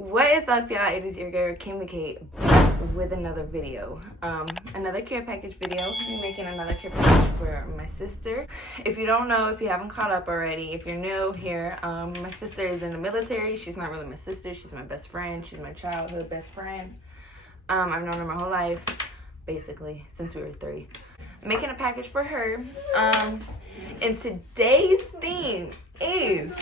What is up, y'all? It is your girl Kim McKay with another video, another care package video. I'm making another care package for my sister. If you don't know, if you haven't caught up already, if you're new here, my sister is in the military. She's not really my sister, she's my best friend. She's my childhood best friend. I've known her my whole life, basically since we were 3. I'm making a package for her, and today's theme is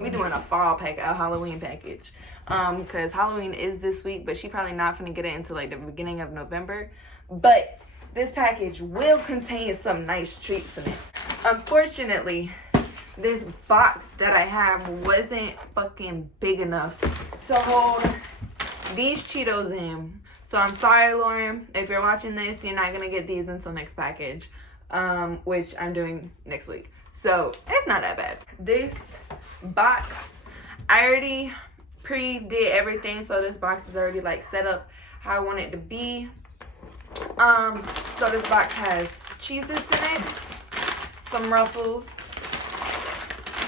we doing a fall pack, a Halloween package. Because Halloween is this week, but she probably not gonna get it until like the beginning of November. But this package will contain some nice treats in it. Unfortunately, this box that I have wasn't fucking big enough to hold these Cheetos in. So I'm sorry, Lauren, if you're watching this, you're not gonna get these until next package, which I'm doing next week. So it's not that bad. This box, I already pre-did everything, so this box is already like set up how I want it to be. So this box has Cheez-Its in it, some Ruffles,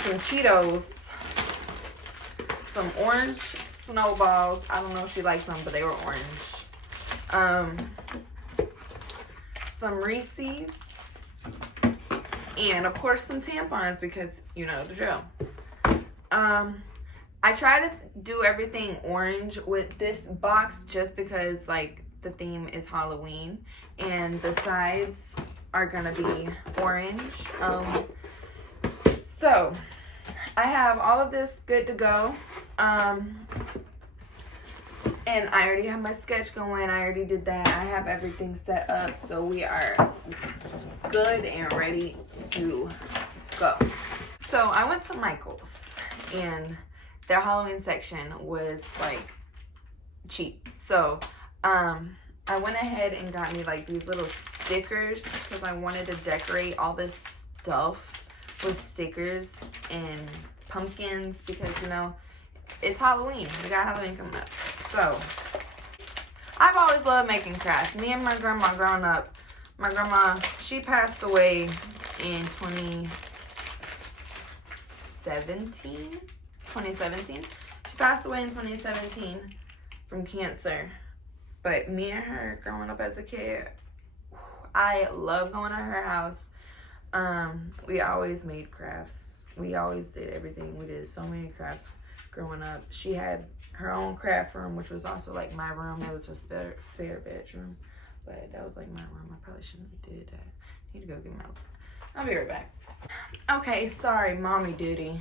some Cheetos, some orange snowballs. I don't know if she likes them, but they were orange. Some Reese's, and of course some tampons, because you know the drill. I try to do everything orange with this box just because like the theme is Halloween and the sides are gonna be orange. So I have all of this good to go. And I already have my sketch going. I already did that. I have everything set up, so we are good and ready to go. So I went to Michael's and their Halloween section was like cheap. So I went ahead and got me like these little stickers because I wanted to decorate all this stuff with stickers and pumpkins because, you know, it's Halloween. We got Halloween coming up. So I've always loved making crafts. Me and my grandma growing up, my grandma, she passed away in 2017. She passed away in 2017 from cancer. But me and her growing up as a kid, I love going to her house. We always made crafts. We always did everything. We did so many crafts growing up. She had her own craft room, which was also like my room. It was her spare bedroom, but that was like my room. I probably shouldn't have did that. I need to go get my. I'll be right back. Okay, sorry, mommy duty.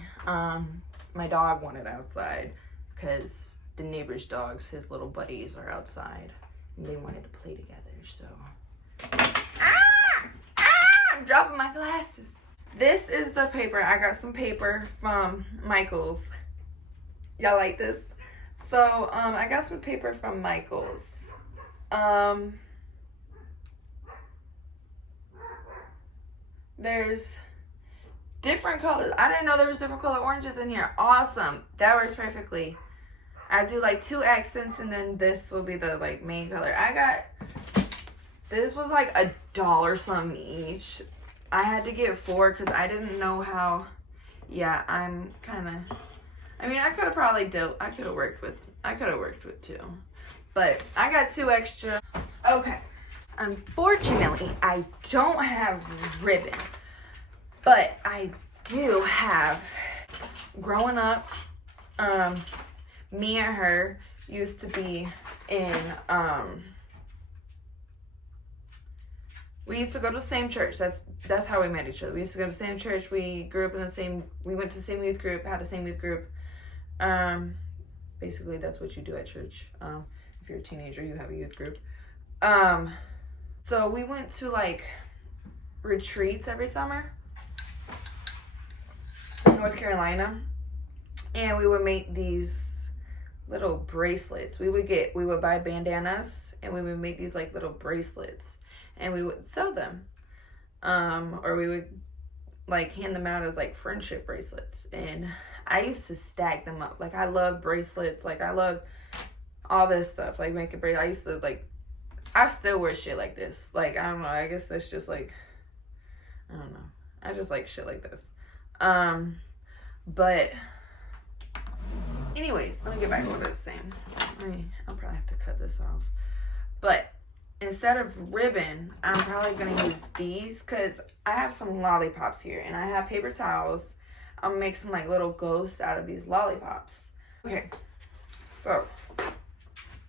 My dog wanted outside because the neighbor's dogs, his little buddies, are outside and they wanted to play together. So I'm dropping my glasses. This is the paper. I got some paper from Michael's. Y'all like this? So I got some paper from Michael's. There's different colors. I didn't know there was different color oranges in here. Awesome. That works perfectly. I do like 2 accents and then this will be the like main color. I got, this was like $1 something each. I had to get 4 because I didn't know how. Yeah, I'm kind of, I mean, I could have probably I could have worked with 2. But I got 2 extra. Okay. Unfortunately, I don't have ribbon. But I do have, growing up, me and her used to be in, we used to go to the same church. That's how we met each other. We used to go to the same church. We grew up in the same, we went to the same youth group, had the same youth group. Basically, that's what you do at church. If you're a teenager, you have a youth group. So we went to like retreats every summer in North Carolina, and we would make these little bracelets. We would buy bandanas and we would make these like little bracelets and we would sell them, or we would like hand them out as like friendship bracelets. And I used to stack them up. Like I love bracelets, like I love all this stuff, like making bracelets. I used to like, I still wear shit like this. Like I don't know, I guess that's just like, I don't know, I just like shit like this. But Anyways, let me get back to what I was saying. I'll probably have to cut this off. But instead of ribbon, I'm probably going to use these because I have some lollipops here. And I have paper towels. I'll make some like little ghosts out of these lollipops. Okay, so I'm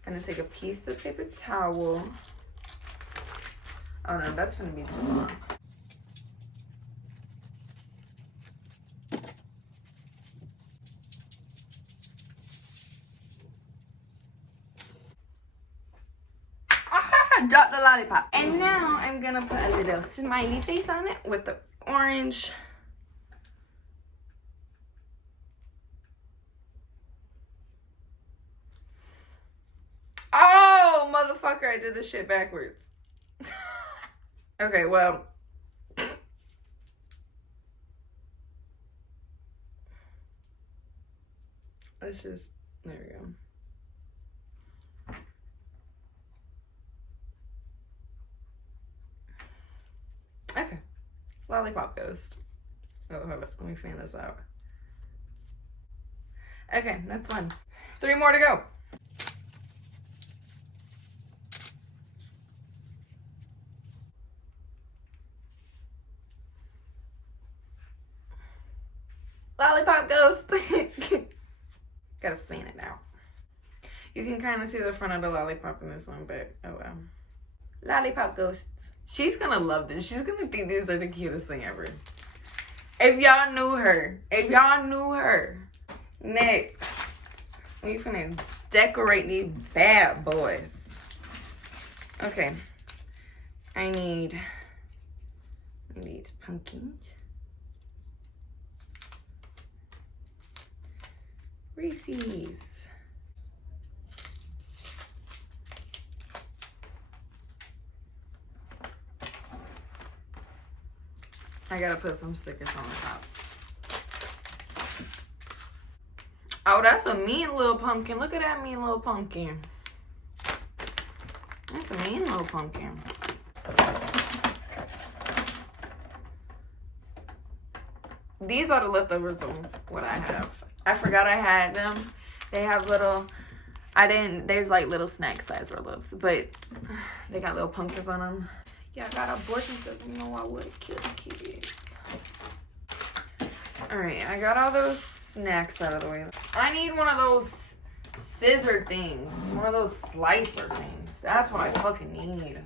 going to take a piece of paper towel. Oh no, that's going to be too long. Drop the lollipop. And now I'm gonna put a little smiley face on it with the orange. Oh, motherfucker, I did this shit backwards. Okay, well. Let's just, there we go. Okay, lollipop ghost. Oh, hold up, let me fan this out. Okay, that's one. 3 more to go. Lollipop ghost. Gotta fan it out. You can kind of see the front of the lollipop in this one, but oh well. Lollipop ghosts. She's gonna love this. She's gonna think these are the cutest thing ever. If y'all knew her. Next, we finna decorate these bad boys. Okay. I need these pumpkins. Reese's. I gotta put some stickers on the top. Oh, that's a mean little pumpkin. Look at that mean little pumpkin. That's a mean little pumpkin. These are the leftovers of what I have. I forgot I had them. They have little, there's like little snack size roll-ups, but they got little pumpkins on them. Yeah, I got abortion because you know I would kill kids. Alright, I got all those snacks out of the way. I need one of those scissor things. One of those slicer things. That's what I fucking need.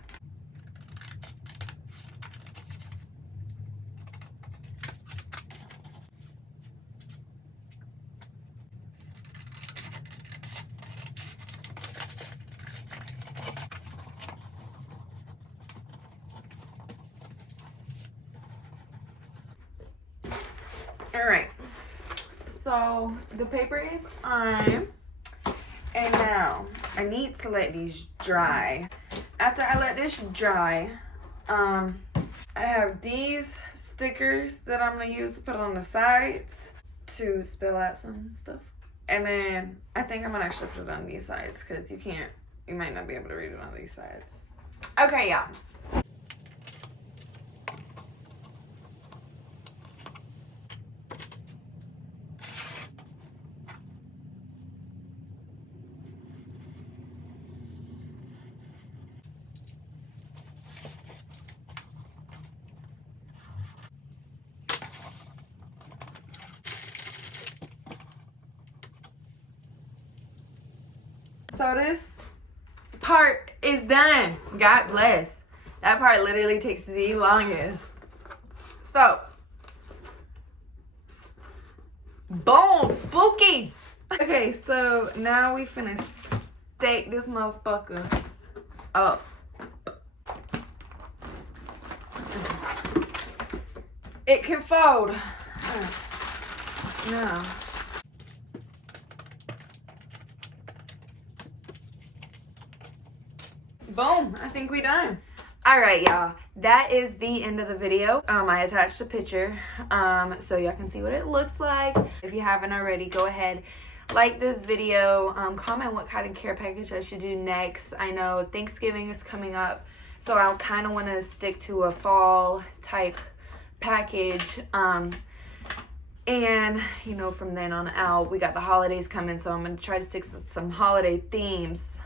Alright, so the paper is on, and now I need to let these dry. After I let this dry, I have these stickers that I'm going to use to put on the sides to spill out some stuff. And then I think I'm going to actually put it on these sides because you might not be able to read it on these sides. Okay, y'all. So this part is done. God bless. That part literally takes the longest. So, boom, spooky. Okay, so now we finna stake this motherfucker up. It can fold. Now. Boom, I think we done. All right, y'all, that is the end of the video. I attached a picture so y'all can see what it looks like. If you haven't already, go ahead, like this video, comment what kind of care package I should do next. I know Thanksgiving is coming up, so I'll kind of want to stick to a fall type package. And, you know, from then on out, we got the holidays coming, so I'm going to try to stick to some holiday themes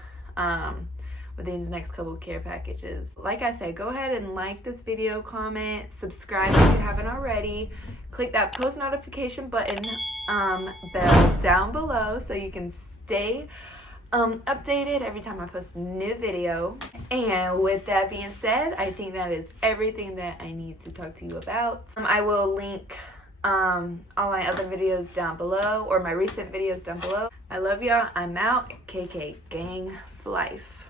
with these next couple of care packages. Like I said, go ahead and like this video, comment, subscribe if you haven't already. Click that post notification button, bell down below so you can stay updated every time I post a new video. And with that being said, I think that is everything that I need to talk to you about. I will link all my other videos down below, or my recent videos down below. I love y'all. I'm out. KK gang for life.